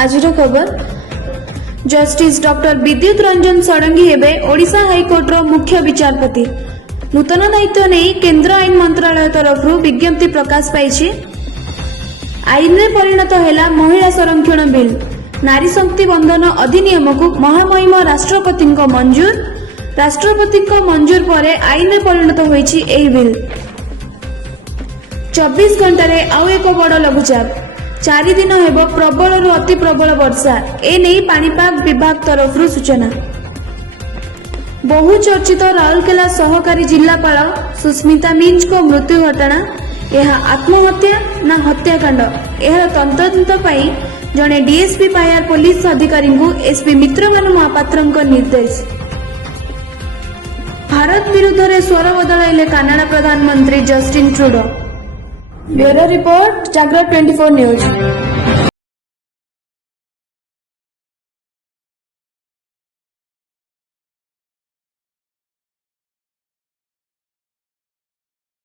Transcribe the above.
आजिर खबर justice doctor विद्युत रंजन षडंगी हेबे ओडिशा हाईकोर्ट रो मुख्य विचारपति। नूतन दायित्व नहीं केंद्र आईन मंत्रालय तरफ विज्ञप्ति प्रकाश पाई। आईन में परिणत है महिला संरक्षण बिल। नारी शक्ति बंधन अधिनियम को महामहिम राष्ट्रपति मंजूर। राष्ट्रपति मंजूर पर आईन में परिणत होईछि एही बिल। 24 घंटे आउ एक बड़ लघुचाप। 4 दिन हेब प्रबल रु अति प्रबल वर्षा। ए नहीं पाणीपाग विभाग तरफ सूचना। बहुचर्चित राउरकेला सहकारी जिलापाल सुस्मिता मिंज को मृत्यु घटना। यह आत्महत्या ना हत्याकांड यार तदंत पाई जड़े डीएसपी पायार पुलिस अधिकारी को एसपी मित्रभानु महापात्र निर्देश। भारत विरुद्ध रे स्वर बदलाइले कनाडा प्रधानमंत्री जस्टिन ट्रूडो। ब्यूरो रिपोर्ट जागरण 24 न्यूज।